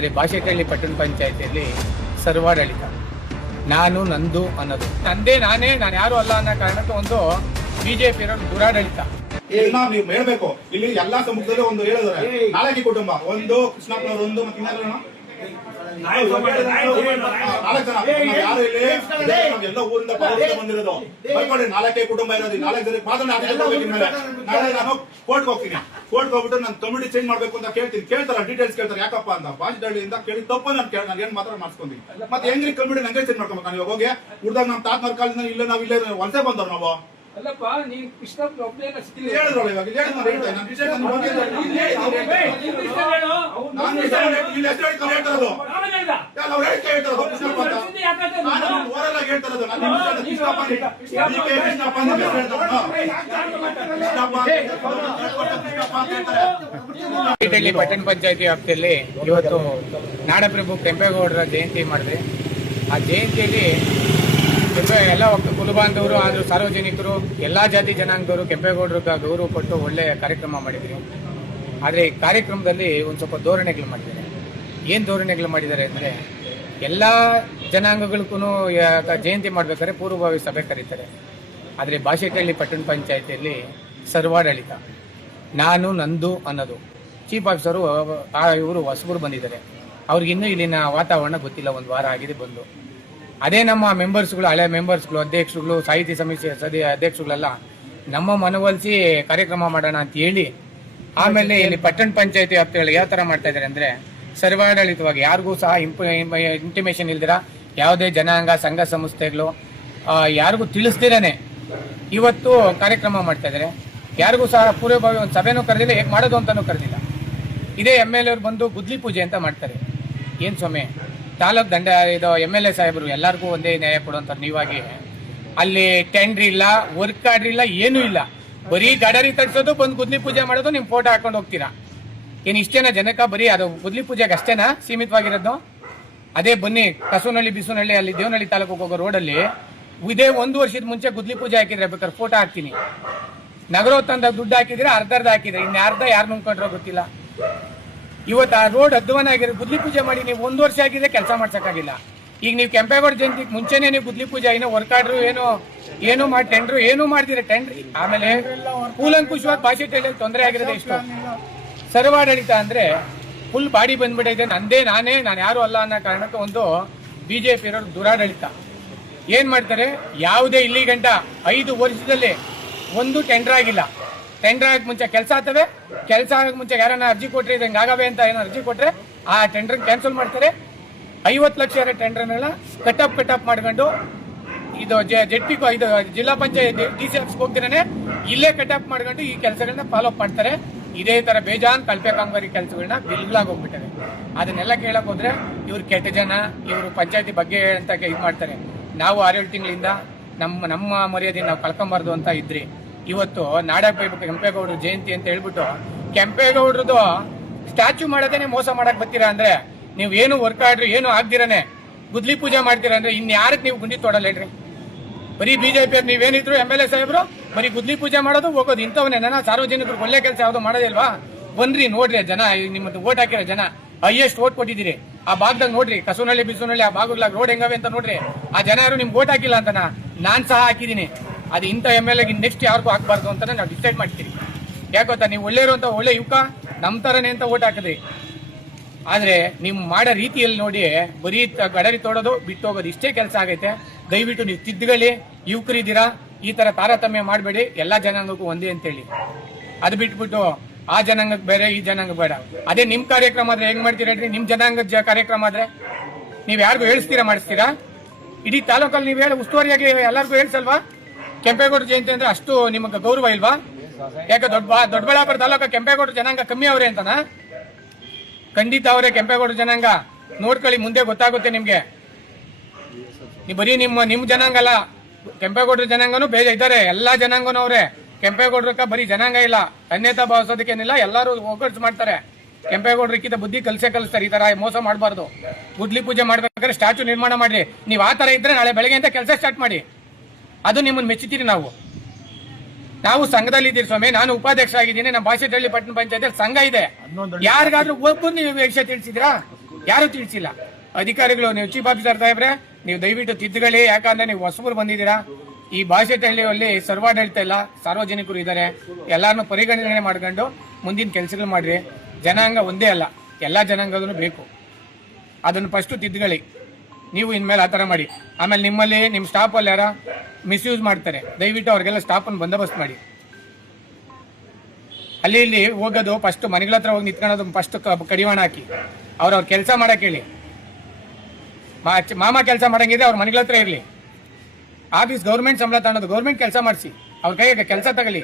ಆದರೆ ಭಾಷೆಕಳ್ಳಿ ಪಟ್ಟಣ ಪಂಚಾಯತಿಯಲ್ಲಿ ಸರ್ವಾಡಳಿತ, ನಾನು ನಂದು ಅನ್ನೋದು, ನಂದೇ ನಾನೇ, ನಾನು ಯಾರು ಅಲ್ಲ ಅನ್ನೋ ಕಾರಣಕ್ಕೆ ಒಂದು ಬಿಜೆಪಿ ಇರೋ ದುರಾಡಳಿತ. ನೀವು ಹೇಳ್ಬೇಕು. ಇಲ್ಲಿ ಎಲ್ಲಾ ಸಮ್ಮುಖದಲ್ಲಿ ಒಂದು ಹೇಳಿದ್ರೆ ನಾಲ್ಕು ಕುಟುಂಬ, ಒಂದು ಕೃಷ್ಣಪ್ಪನವರು, ಒಂದು ಮತ್ತೆ ನಾಲ್ಕು ಜನ ಯಾರು ಇಲ್ಲಿ ಎಲ್ಲ ಊರಿಂದ ಬಂದಿರೋದು ಬರ್ಕೊಳ್ಳಿ. 4 ಕುಟುಂಬ ಇರೋದು, 4 ಜನ ನಾಳೆ ನಾನು ಕೋರ್ಟ್ ಹೋಗ್ತೀನಿ. ಕೋರ್ಟ್ ಹೋಗ್ಬಿಟ್ಟು ನಾನು ಕಮಿಟಿ ಚೇಂಜ್ ಮಾಡ್ಬೇಕು ಅಂತ ಕೇಳ್ತಾರ ಡೀಟೇಲ್ಸ್ ಕೇಳ್ತಾರೆ. ಯಾಕಪ್ಪ ಅಂತ ಭಾಷೆಗಳಿಂದ ಕೇಳಿ ತಪ್ಪು ನಾನು ಏನ್ ಮಾತ್ರ ಮಾಡಿಸ್ಕೊಂತೀನಿ. ಮತ್ತೆ ಹೆಂಗ್ರಿ ಕಮಿಟಿ ನಂಗೆ ಚೇಂಜ್ ಮಾಡ್ಕೊಬೇಕು? ನಾನು ಇವಾಗ ಹೋಗಿ ಹುಡ್ದಾಗ ನಮ್ಮ ತಾತನವ್ರ ಕಾಲದಿಂದ ಇಲ್ಲ, ನಾವು ಇಲ್ಲೇ ವಲಸೆ ಬಂದವ್ರು ನಾವು. ಅಲ್ಲಪ್ಪ, ನೀನ್ ಕೃಷ್ಣಪ್ಪ ಒಬ್ಬನೇ ಹೇಳಿದ್ರಲ್ಲ ಇವಾಗ ಪಟ್ಟಣ ಪಂಚಾಯತಿ ವ್ಯಾಪ್ತಿಯಲ್ಲಿ ಇವತ್ತು ನಾಡಪ್ರಭು ಕೆಂಪೇಗೌಡರ ಜಯಂತಿ ಮಾಡಿದೆ. ಆ ಜಯಂತಿಯಲ್ಲಿ ಎಲ್ಲ ಕುಲಬಾಂಧವರು ಆದರೂ ಸಾರ್ವಜನಿಕರು ಎಲ್ಲ ಜಾತಿ ಜನಾಂಗದವರು ಕೆಂಪೇಗೌಡರಿಗೆ ಗೌರವ ಕೊಟ್ಟು ಒಳ್ಳೆಯ ಕಾರ್ಯಕ್ರಮ ಮಾಡಿದ್ರು. ಆದರೆ ಈ ಕಾರ್ಯಕ್ರಮದಲ್ಲಿ ಒಂದು ಸ್ವಲ್ಪ ಧೋರಣೆಗಳು ಮಾಡಿದ್ದಾರೆ. ಏನು ಧೋರಣೆಗಳು ಮಾಡಿದ್ದಾರೆ ಅಂದರೆ, ಎಲ್ಲ ಜನಾಂಗಗಳಿಗೂ ಜಯಂತಿ ಮಾಡಬೇಕಾದ್ರೆ ಪೂರ್ವಭಾವಿ ಸಭೆ ಕರೀತಾರೆ. ಆದರೆ ಭಾಷೆಕಳ್ಳಿ ಪಟ್ಟಣ ಪಂಚಾಯತಿಯಲ್ಲಿ ಸರ್ವಾಡಳಿತ, ನಾನು ನಂದು ಅನ್ನೋದು. ಚೀಫ್ ಆಫೀಸರು ಇವರು ಹೊಸಬರು ಬಂದಿದ್ದಾರೆ, ಅವ್ರಿಗಿನ್ನೂ ಇಲ್ಲಿನ ವಾತಾವರಣ ಗೊತ್ತಿಲ್ಲ. 1 ವಾರ ಆಗಿದೆ ಬಂದು. ಅದೇ ನಮ್ಮ ಮೆಂಬರ್ಸ್ಗಳು, ಹಳೆ ಮೆಂಬರ್ಸ್ಗಳು, ಅಧ್ಯಕ್ಷರುಗಳು, ಸಾಹಿತ್ಯ ಸಮಿತಿ ಅಧ್ಯಕ್ಷರುಗಳೆಲ್ಲ ನಮ್ಮ ಮನವೊಲಿಸಿ ಕಾರ್ಯಕ್ರಮ ಮಾಡೋಣ ಅಂತ ಹೇಳಿ ಆಮೇಲೆ ಇಲ್ಲಿ ಪಟ್ಟಣ ಪಂಚಾಯತಿ ವ್ಯಾಪ್ತಿಗಳು ಯಾವ ಥರ ಮಾಡ್ತಾ ಇದ್ದಾರೆ ಅಂದರೆ, ಸರ್ವಾಡಳಿತವಾಗಿ ಯಾರಿಗೂ ಸಹ ಇಂಟಿಮೇಷನ್ ಇಲ್ದಿರ, ಯಾವುದೇ ಜನಾಂಗ ಸಂಘ ಸಂಸ್ಥೆಗಳು ಯಾರಿಗೂ ತಿಳಿಸ್ದಿರೇ ಇವತ್ತು ಕಾರ್ಯಕ್ರಮ ಮಾಡ್ತಾ ಇದ್ದಾರೆ. ಯಾರಿಗೂ ಸಹ ಪೂರ್ವಭಾವಿ ಒಂದು ಸಭೆನೂ ಕರೆದಿಲ್ಲ, ಹೇಗೆ ಮಾಡೋದು ಅಂತಲೂ ಕರೆದಿಲ್ಲ. ಇದೇ MLA ಅವ್ರು ಬಂದು ಗುದ್ಲಿ ಪೂಜೆ ಅಂತ ಮಾಡ್ತಾರೆ. ಏನು ಸ್ವಾಮಿ, ತಾಲೂಕ್ ಇದು MLA ಸಾಹೇಬರು ಎಲ್ಲರಿಗೂ ಒಂದೇ ನ್ಯಾಯ ಕೊಡುವಂತಾರೆ. ನೀವಾಗಿ ಅಲ್ಲಿ ಟೆಂಡ್ರ್ ಇಲ್ಲ, ವರ್ಕ್ ಆರ್ಡರ್ ಇಲ್ಲ, ಏನೂ ಇಲ್ಲ. ಬರೀ ಗಡರಿ ತಗ್ಸೋದು, ಬಂದು ಗುದ್ಲಿ ಪೂಜೆ ಮಾಡೋದು, ನಿಮ್ಮ ಫೋಟೋ ಹಾಕೊಂಡು ಹೋಗ್ತೀರಾ. ಏನು ಇಷ್ಟೇನಾ ಜನಕ? ಬರೀ ಅದು ಗುದ್ಲಿ ಪೂಜೆಗೆ ಅಷ್ಟೇನಾ ಸೀಮಿತವಾಗಿರೋದು? ಅದೇ ಬನ್ನಿ, ಕಸೂನಹಳ್ಳಿ ಬಿಸುನಹಳ್ಳಿ ಅಲ್ಲಿ ದೇವನಹಳ್ಳಿ ತಾಲೂಕಿಗೆ ಹೋಗೋ ರೋಡಲ್ಲಿ ಇದೇ 1 ವರ್ಷದ ಮುಂಚೆ ಗುದ್ಲಿ ಪೂಜೆ ಹಾಕಿದ್ರೆ ಬೇಕಾದ್ರೆ ಫೋಟೋ ಹಾಕ್ತೀನಿ. ನಗರೋತ್ತಂದಾಗ ದುಡ್ಡು ಹಾಕಿದ್ರೆ ಅರ್ಧ ಹಾಕಿದ್ರೆ, ಇನ್ಯಾರ್ಧ ಯಾರು ನುಂಗ್ಕೊಂಡ್ರೋ ಗೊತ್ತಿಲ್ಲ. ಇವತ್ತು ಆ ರೋಡ್ ಅಧ್ವಾನ ಆಗಿರೋ ಗುದ್ಲಿ ಪೂಜೆ ಮಾಡಿ ನೀವು 1 ವರ್ಷ ಆಗಿದೆ, ಕೆಲಸ ಮಾಡ್ಸಕ್ಕಾಗಿಲ್ಲ. ಈಗ ನೀವು ಕೆಂಪೇಗೌಡ ಜಯಂತಿಗೆ ಮುಂಚೆನೇ ನೀವು ಗುದ್ಲಿ ಪೂಜೆ ಏನೋ ವರ್ಕ್ ಆರ್ಡ್ರು ಏನೋ ಮಾಡಿ ಟೆಂಡ್ರು ಏನೂ ಮಾಡ್ತೀರ. ಟೆಂಡ್ರ್ ಆಮೇಲೆ ಕೂಲಂಕುಷವಾಗಿ ಭಾಷೆ ಟೈಲಲ್ಲಿ ತೊಂದರೆ ಆಗಿರೋದೇ ಇಷ್ಟು. ಸರ್ವಾಡಳಿತ ಅಂದ್ರೆ ಫುಲ್ ಬಾಡಿ ಬಂದ್ಬಿಟ್ಟೈತೆ. ನಂದೇ ನಾನೇ, ನಾನು ಯಾರು ಅಲ್ಲ ಅನ್ನೋ ಕಾರಣಕ್ಕೆ ಒಂದು ಬಿಜೆಪಿ ಇರೋರು ದುರಾಡಳಿತ. ಏನ್ ಮಾಡ್ತಾರೆ, ಯಾವುದೇ ಇಲ್ಲಿ ಗಂಟ 5 ವರ್ಷದಲ್ಲಿ ಒಂದು ಟೆಂಡರ್ ಆಗಿಲ್ಲ. ಟೆಂಡರ್ ಆಗಕ್ಕೆ ಮುಂಚೆ ಕೆಲಸ ಆಗ್ತವೆ, ಕೆಲಸ ಆಗಕ್ಕೆ ಮುಂಚೆ ಯಾರನ್ನ ಅರ್ಜಿ ಕೊಟ್ಟರೆ ಇದಂಗೆ ಆಗವೆ ಅಂತ ಏನೋ ಅರ್ಜಿ ಕೊಟ್ಟರೆ ಆ ಟೆಂಡರ್ ಕ್ಯಾನ್ಸಲ್ ಮಾಡ್ತಾರೆ. 50 ಲಕ್ಷ ಟೆಂಡರ್ನೆಲ್ಲ ಕಟ್ ಅಪ್ ಮಾಡ್ಕೊಂಡು ಇದು ಜೆಡ್ಪಿ ಇದು ಜಿಲ್ಲಾ ಪಂಚಾಯತ್ DC ಆಫೀಸ್ಗೆ ಹೋಗ್ತಿರೇ ಇಲ್ಲೇ ಕಟ್ ಅಪ್ ಮಾಡ್ಕೊಂಡು ಈ ಕೆಲಸಗಳನ್ನ ಫಾಲೋ ಅಪ್ ಮಾಡ್ತಾರೆ. ಇದೇ ತರ ಬೇಜಾನ್ ಕಳಪೆ ಕಾಮಗಾರಿ ಕೆಲಸಗಳನ್ನ ಬಿಲ್ಗಳಾಗಿ ಹೋಗ್ಬಿಟ್ಟಾರೆ. ಅದನ್ನೆಲ್ಲ ಕೇಳಕ್ ಹೋದ್ರೆ ಇವ್ರು ಕೆಟ್ಟ ಜನ, ಇವರು ಪಂಚಾಯತಿ ಬಗ್ಗೆ ಅಂತ ಇದು ಮಾಡ್ತಾರೆ. ನಾವು 6-7 ತಿಂಗಳಿಂದ ನಮ್ಮ ಮರ್ಯಾದೆ ನಾವು ಕಳ್ಕೊಂಬಾರ್ದು ಅಂತ ಇದ್ರಿ. ಇವತ್ತು ಕೆಂಪೇಗೌಡರು ಜಯಂತಿ ಅಂತ ಹೇಳ್ಬಿಟ್ಟು ಕೆಂಪೇಗೌಡರದು ಸ್ಟ್ಯಾಚ್ಯೂ ಮಾಡೋದೇನೆ ಮೋಸ ಮಾಡಕ್ ಬರ್ತೀರಾ ಅಂದ್ರೆ, ನೀವು ಏನು ವರ್ಕ್ ಆರ್ಡ್ರು ಏನು ಆಗ್ದಿರನೆ ಗುದ್ಲಿ ಪೂಜೆ ಮಾಡ್ತೀರಾ ಅಂದ್ರೆ ಇನ್ಯಾರಕ್ಕೆ ನೀವು ಗುಂಡಿ ತೊಡಲ್ಲ ಹೇಳ್ರಿ. ಬರೀ ಬಿಜೆಪಿ ಅವ್ರು ನೀವೇನಿದ್ರು MLA ಸಾಹೇಬ್ರು ಬರೀ ಗುದ್ಲಿ ಪೂಜೆ ಮಾಡೋದು ಹೋಗೋದು ಇಂಥವನ್ನೇನ? ಸಾರ್ವಜನಿಕರು ಒಳ್ಳೆ ಕೆಲಸ ಯಾವ್ದು ಮಾಡೋದಿಲ್ವಾ? ಬನ್ರಿ ನೋಡ್ರಿ, ಜನ ನಿಮ್ಮದು ಓಟ್ ಹಾಕಿರೋ ಜನ ಹೈಯೆಸ್ಟ್ ಓಟ್ ಕೊಟ್ಟಿದ್ದೀರಿ. ಆ ಭಾಗದಾಗ ನೋಡ್ರಿ, ಕಸೂನಹಳ್ಳಿ ಬಿಸುನಹಳ್ಳಿ ಆ ಭಾಗದಾಗ ರೋಡ್ ಹೆಂಗವೆ ಅಂತ ನೋಡ್ರಿ. ಆ ಜನ ಯಾರು ನಿಮ್ಗೆ ಓಟ್ ಹಾಕಿಲ್ಲ ಅಂತ ನಾನ್ ಸಹ ಹಾಕಿದ್ದೀನಿ. ಅದು ಇಂಥ MLA ನೆಕ್ಸ್ಟ್ ಯಾರಿಗೂ ಹಾಕ್ಬಾರ್ದು ಅಂತ ನಾವು ಡಿಸೈಡ್ ಮಾಡ್ತೀವಿ. ಯಾಕೊತ್ತಾ, ನೀವು ಒಳ್ಳೆ ಇರುವಂತ ಒಳ್ಳೆ ಯುವಕ ನಮ್ಮ ತರನೇ ಅಂತ ಓಟ್ ಹಾಕಿದ್ರಿ. ಆದ್ರೆ ನೀವು ಮಾಡೋ ರೀತಿಯಲ್ಲಿ ನೋಡಿ ಬರೀ ಗಡರಿ ತೋಡೋದು ಬಿಟ್ಟು ಹೋಗೋದು ಇಷ್ಟೇ ಕೆಲಸ ಆಗೈತೆ. ದಯವಿಟ್ಟು ನೀವು ತಿದ್ದುಗಳಿ, ಯುವಕರಿದ್ದೀರಾ, ಈ ತರ ತಾರತಮ್ಯ ಮಾಡಬೇಡಿ. ಎಲ್ಲಾ ಜನಾಂಗಕ್ಕೂ ಒಂದೇ ಅಂತೇಳಿ. ಅದು ಬಿಟ್ಬಿಟ್ಟು ಆ ಜನಾಂಗಕ್ಕೆ ಬೇರೆ ಈ ಜನಾಂಗಕ್ಕೆ ಬೇಡ. ಅದೇ ನಿಮ್ ಕಾರ್ಯಕ್ರಮ ಆದ್ರೆ ಹೆಂಗ್ ಮಾಡ್ತೀರಾ ಹೇಳ್ರಿ? ನಿಮ್ ಜನಾಂಗದ ಕಾರ್ಯಕ್ರಮ ಆದ್ರೆ ನೀವ್ ಯಾರಿಗೂ ಹೇಳಿಸ್ತೀರಾ, ಮಾಡಿಸ್ತೀರಾ? ಇಡೀ ತಾಲೂಕಲ್ಲಿ ನೀವು ಹೇಳಿ ಉಸ್ತುವಾರಿಯಾಗಿ ಎಲ್ಲರಿಗೂ ಹೇಳ್ಸಲ್ವಾ? ಕೆಂಪೇಗೌಡ ಜಯಂತಿ ಅಂದ್ರೆ ಅಷ್ಟು ನಿಮಗೆ ಗೌರವ ಇಲ್ವಾ? ಯಾಕೆ ದೊಡ್ಡಬಳ್ಳಾಪುರ ತಾಲೂಕ ಕೆಂಪೇಗೌಡ ಜನಾಂಗ ಕಮ್ಮಿ ಅವ್ರೆ ಅಂತನಾ? ಖಂಡಿತ ಅವರೇ ಕೆಂಪೇಗೌಡ ಜನಾಂಗ. ನೋಡ್ಕೊಳ್ಳಿ, ಮುಂದೆ ಗೊತ್ತಾಗುತ್ತೆ ನಿಮ್ಗೆ. ನೀವು ಬರೀ ನಿಮ್ಮ ಜನಾಂಗ ಅಲ್ಲ, ಕೆಂಪೇಗೌಡರ ಜನಾಂಗನೂ ಬೇರೆ ಇದ್ದಾರೆ. ಎಲ್ಲಾ ಜನಾಂಗನೂ ಅವ್ರೆ. ಕೆಂಪೇಗೌಡರಕ್ಕ ಬರೀ ಜನಾಂಗ ಇಲ್ಲ, ಅನ್ಯತಾ ಭಾವಿಸೋದಕ್ಕೇನಿಲ್ಲ, ಎಲ್ಲರೂ ಒಗ್ಗಟ್ಟು ಮಾಡ್ತಾರೆ. ಕೆಂಪೇಗೌಡರಿಕ್ಕಿಂತ ಬುದ್ಧಿ ಕಲಿಸ್ತಾರೆ. ಈ ತರ ಮೋಸ ಮಾಡಬಾರ್ದು. ಗುದ್ಲಿ ಪೂಜೆ ಮಾಡ್ಬೇಕಾದ್ರೆ ಸ್ಟ್ಯಾಚ್ಯೂ ನಿರ್ಮಾಣ ಮಾಡ್ರಿ. ನೀವು ಆ ತರ ಇದ್ರೆ ನಾಳೆ ಬೆಳಗ್ಗೆ ಅಂತ ಕೆಲಸ ಸ್ಟಾರ್ಟ್ ಮಾಡಿ. ಅದು ನಿಮ್ಮನ್ನ ಮೆಚ್ಚುತ್ತೀರಿ. ನಾವು ಸಂಘದಲ್ಲಿ ಇದ್ದೀರಿ ಸ್ವಾಮಿ. ನಾನು ಉಪಾಧ್ಯಕ್ಷ ಆಗಿದ್ದೀನಿ. ನಮ್ಮ ಭಾಷೆಹಳ್ಳಿ ಪಟ್ಟಣ ಪಂಚಾಯತ್ ಸಂಘ ಇದೆ. ಯಾರಿಗಾದ್ರೂ ಒಬ್ಬರು ನೀವು ವಿಷಯ ತಿಳಿಸಿದ್ರಾ? ಯಾರು ತಿಳಿಸಿಲ್ಲ ಅಧಿಕಾರಿಗಳು. ನೀವು ಚೀಫ್ ಆಫೀಸರ್ ಸಾಹೇಬ್ರೆ, ನೀವು ದಯವಿಟ್ಟು ತಿದ್ದುಗಳೇ, ಯಾಕಂದ್ರೆ ನೀವು ಹೊಸಬರು ಬಂದಿದ್ದೀರಾ. ಈ ಭಾಷೆ ತಳ್ಳಿಯಲ್ಲಿ ಸರ್ವಾಡಳಿತ ಇಲ್ಲ, ಸಾರ್ವಜನಿಕರು ಇದ್ದಾರೆ, ಎಲ್ಲಾರನ್ನು ಪರಿಗಣನೆ ಮಾಡ್ಕೊಂಡು ಮುಂದಿನ ಕೆಲಸಗಳು ಮಾಡ್ರಿ. ಜನಾಂಗ ಒಂದೇ ಅಲ್ಲ, ಎಲ್ಲಾ ಜನಾಂಗದೂ ಬೇಕು. ಅದನ್ನು ಫಸ್ಟ್ ತಿದ್ದುಗಳಿ. ನೀವು ಇನ್ಮೇಲೆ ಆ ಥರ ಮಾಡಿ. ಆಮೇಲೆ ನಿಮ್ಮಲ್ಲಿ ನಿಮ್ಮ ಸ್ಟಾಫಲ್ಲಿ ಯಾರ ಮಿಸ್ಯೂಸ್ ಮಾಡ್ತಾರೆ, ದಯವಿಟ್ಟು ಅವ್ರಿಗೆಲ್ಲ ಸ್ಟಾಫನ್ನು ಬಂದೋಬಸ್ತ್ ಮಾಡಿ. ಅಲ್ಲಿ ಇಲ್ಲಿ ಹೋಗೋದು ಫಸ್ಟ್ ಮನೆಗಳ ಹತ್ರ ಹೋಗಿ ನಿಂತ್ಕೊಳ್ಳೋದು, ಫಸ್ಟ್ ಕಡಿವಾಣ ಹಾಕಿ ಅವ್ರ ಕೆಲಸ ಮಾಡಕ್ಕೆ ಹೇಳಿ. ಮಾಮ ಕೆಲಸ ಮಾಡಂಗಿದೆ ಅವ್ರ ಮನೆಗಳ ಹತ್ರ ಇರಲಿ. ಆಫೀಸ್ ಗೌರ್ಮೆಂಟ್ ಸಂಬಳ ತಗೊಳೋದು, ಗೌರ್ಮೆಂಟ್ ಕೆಲಸ ಮಾಡಿಸಿ, ಅವ್ರ ಕೈಗೆ ಕೆಲಸ ತಗೊಳ್ಳಿ.